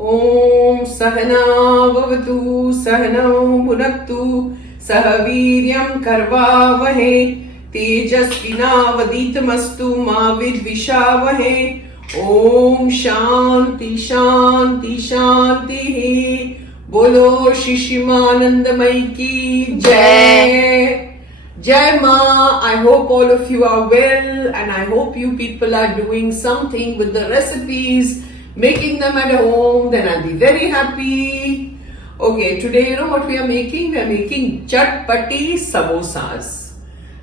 Om Sahana Vavatu Sahanau Bhunaktu Sah Viryam Karvavahe Tejasvinavaditamastu Ma Vidvishavahe. Om Shanti Shanti Shanti. Bolo Shishimanandamai ki Jai. Jai Ma. I hope all of you are well, and I hope you people are doing something with the recipes, making them at home. Then I'll be very happy. Okay, today you know what we are making? We are making chatpati samosas,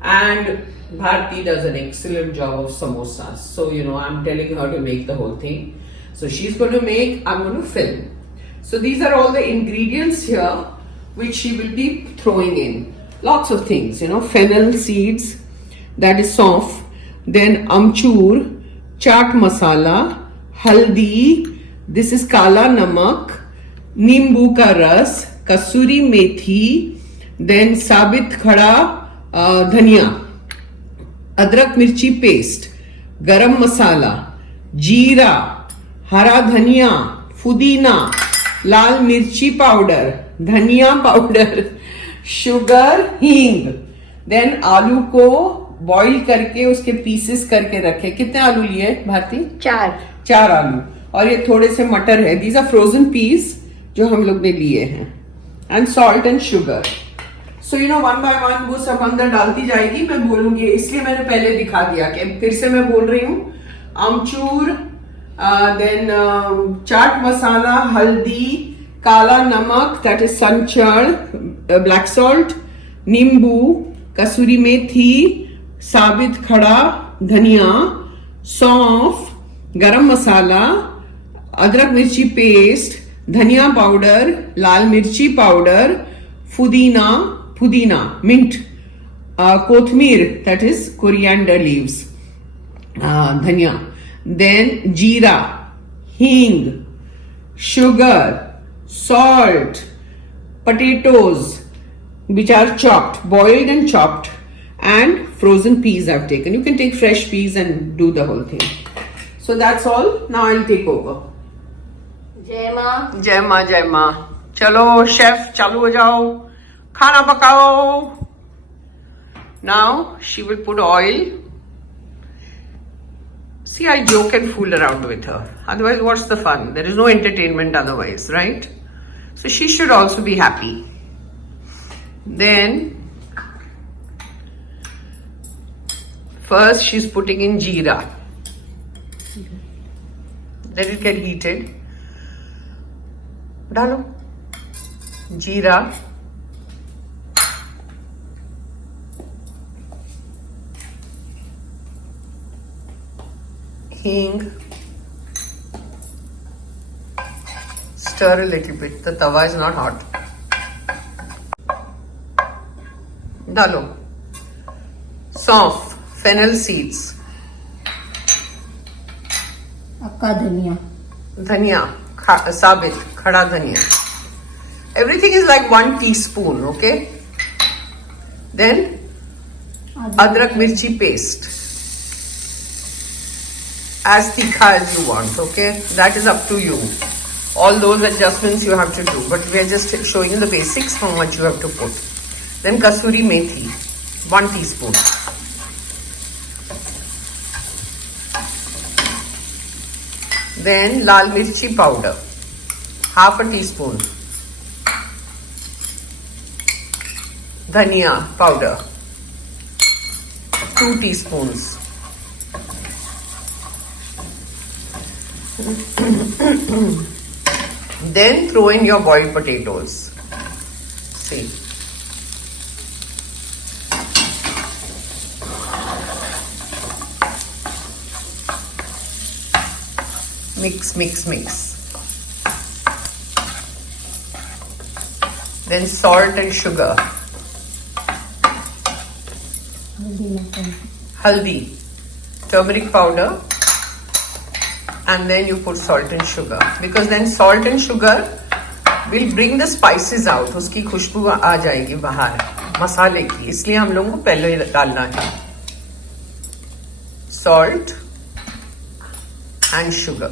and Bharti does an excellent job of samosas. So I'm telling her to make the whole thing. So she's going to make, I'm going to film. So these are all the ingredients here which she will be throwing in. Lots of things, fennel seeds, that is sauf, then amchur, chaat masala, haldi, this is kala namak, nimbu ka ras, kasuri methi, then sabit khada dhaniya, adrak mirchi paste, garam masala, jeera, hara dhaniya, pudina, lal mirchi powder, dhaniya powder, sugar, hing. Then आलू को boil करके उसके pieces करके रखे. कितने आलू लिए भारती? 4 आलू. और ये थोड़े से मटर है. These are frozen peas जो हम लोग ने लिए हैं. And salt and sugar. So one by one वो सब अंदर डालती जाएगी. मैं बोलूंगी, इसलिए मैंने पहले दिखा दिया कि फिर से मैं बोल रही हूँ. आमचूर, then चाट मसाला, हल्दी, kala namak, that is sanchar, black salt, nimbu, kasuri methi, sabit khada dhaniya, sauf, garam masala, adrak mirchi paste, dhaniya powder, lal mirchi powder, pudina, mint, kothmir, that is coriander leaves, dhaniya, then jeera, hing, sugar, salt, potatoes which are chopped, boiled and chopped, and frozen peas I've taken. You can take fresh peas and do the whole thing. So that's all. Now I'll take over. Jai Ma. Jai Ma, Jai Ma. Chalo chef, chalu ho jao. Khana pakao. Now she will put oil. See, I joke and fool around with her. Otherwise, what's the fun? There is no entertainment otherwise, right? So she should also be happy. Then, first she's putting in jeera. Let it get heated. Dalo. Jeera. Hing. Stir a little bit. The tawa is not hot. Dalo. Sauf, fennel seeds. Akka dhaniya. Dhaniya, sabit, khada dhaniya. Everything is like 1 teaspoon, okay? Then adrak mirchi paste. As tikha as you want, okay? That is up to you. All those adjustments you have to do, but we are just showing you the basics, how much you have to put. Then kasuri methi, 1 teaspoon. Then lal mirchi powder, half a teaspoon. Dhaniya powder, 2 teaspoons. Then throw in your boiled potatoes. See. Mix, mix, mix. Then salt and sugar. Haldi, turmeric powder. And then you put salt and sugar, because then salt and sugar will bring the spices out. उसकी खुशबू आ जाएगी बाहर मसाले की, इसलिए हम लोगों को पहले डालना है. Salt and sugar.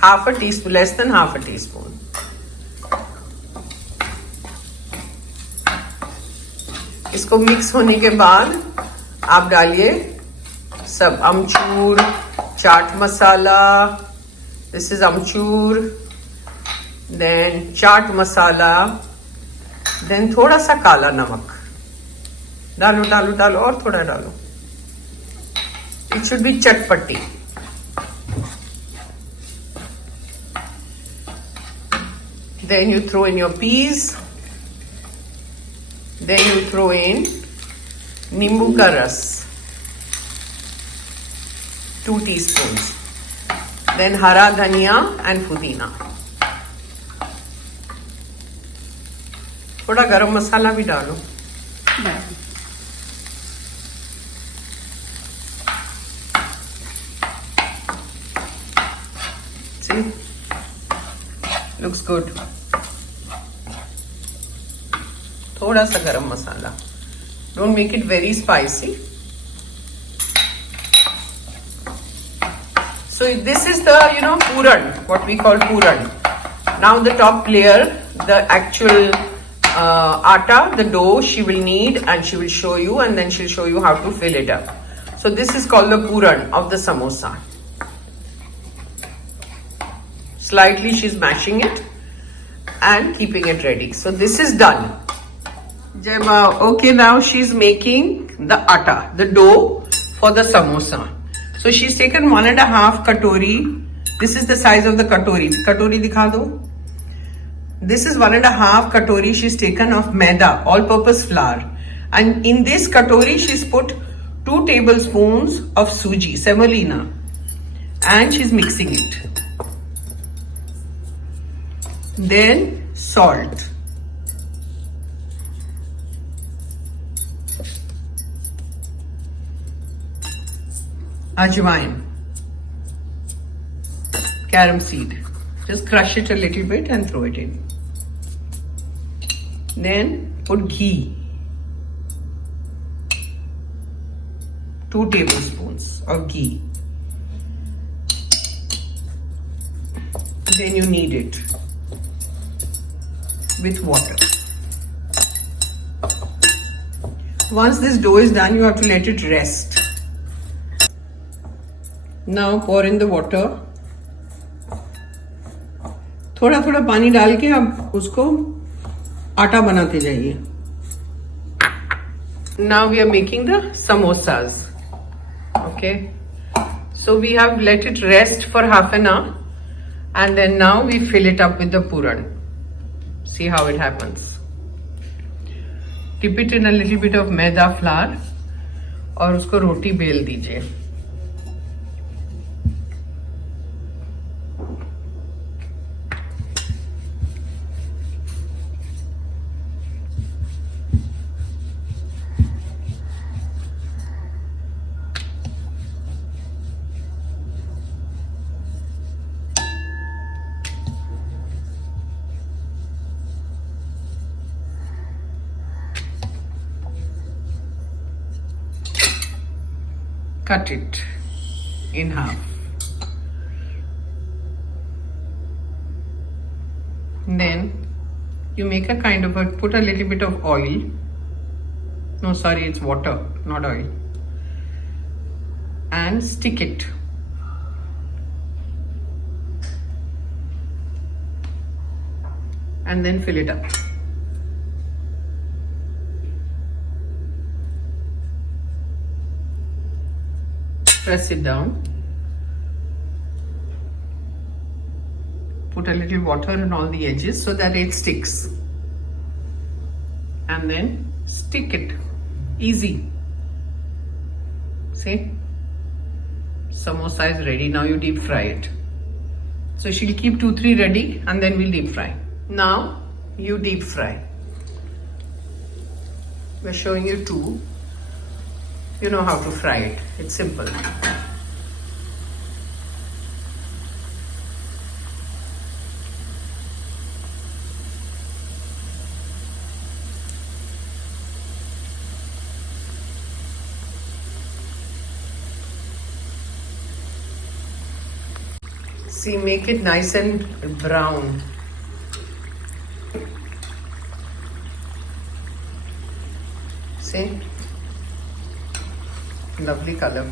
half a teaspoon, less than half a teaspoon. इसको मिक्स होने के बाद आप डालिए सब amchur, chaat masala, this is amchur, then chaat masala, then थोड़ा सा काला नमक डालो डालो डालो और थोड़ा डालो. इट शुड बी चटपटी. Then you throw in your peas. Then you throw in nimbu ka ras, 2 teaspoons. Then hara dhaniya and pudina. थोड़ा गरम मसाला भी डालो. See? Looks good. थोड़ा सा गरम मसाला. Don't make it very spicy. So this is the puran, what we call puran. Now the top layer, the actual atta, the dough she will need, and she will show you, and then she'll show you how to fill it up. So this is called the puran of the samosa. Slightly she's mashing it and keeping it ready. So this is done. Okay, now she's making the atta, the dough for the samosa. So she's taken 1.5 katori. This is the size of the katori. Katori dikha do. This is 1.5 katori she's taken of maida, all-purpose flour. And in this katori she's put 2 tablespoons of suji, semolina. And she's mixing it. Then salt. Ajwain, carom seed. Just crush it a little bit and throw it in. Then put ghee, 2 tablespoons of ghee. Then you knead it with water. Once this dough is done, you have to let it rest. Now pour in the water. थोड़ा थोड़ा पानी डाल के अब उसको आटा बनाते जाइए. Now we are making the samosas. Okay. So we have let it rest for half an hour, and then now we fill it up with the puran. See how it happens. Dip it in a little bit of maida flour और उसको रोटी bell दीजिए. Cut it in half. Then you make a kind of put a little bit of oil. No, sorry, it's water, not oil. And stick it. And then fill it up. Press it down. Put a little water on all the edges so that it sticks. And then stick it. Easy. See? Samosa is ready. Now you deep fry it. So she'll keep 2-3 ready and then we'll deep fry. Now you deep fry. We're showing you 2. You know how to fry it. It's simple. See, make it nice and brown. See? Lovely color.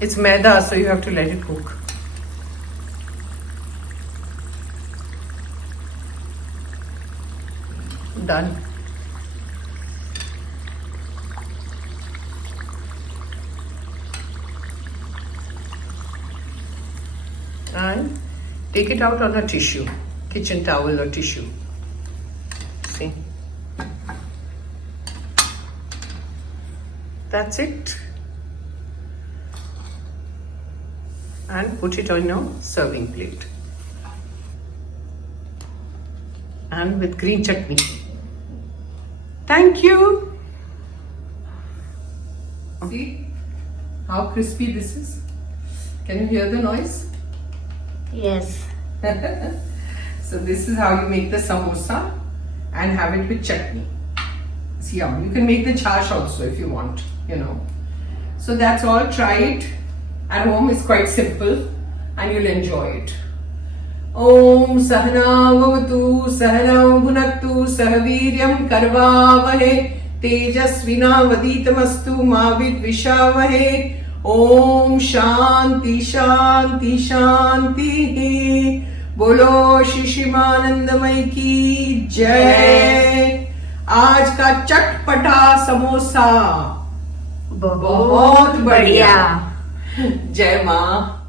It's maida, so you have to let it cook. Done. And take it out on a tissue, kitchen towel or tissue. See? That's it. And put it on your serving plate. And with green chutney. Thank you. See how crispy this is? Can you hear the noise? Yes. So this is how you make the samosa and have it with chutney. It's yum. You can make the chash also if you want, you know. So that's all. Try it at home. It's quite simple and you'll enjoy it. Om Sahana Bhavatu Sahanam Bhunaktu Sahaviryam Karvavahe Tejasvinavaditamastu Ma Vidvishavahe. Om Shanti Shanti Shanti. बोलो शिशिमानंदमय की जय। आज का चटपटा समोसा बहुत बढ़िया। जय माँ।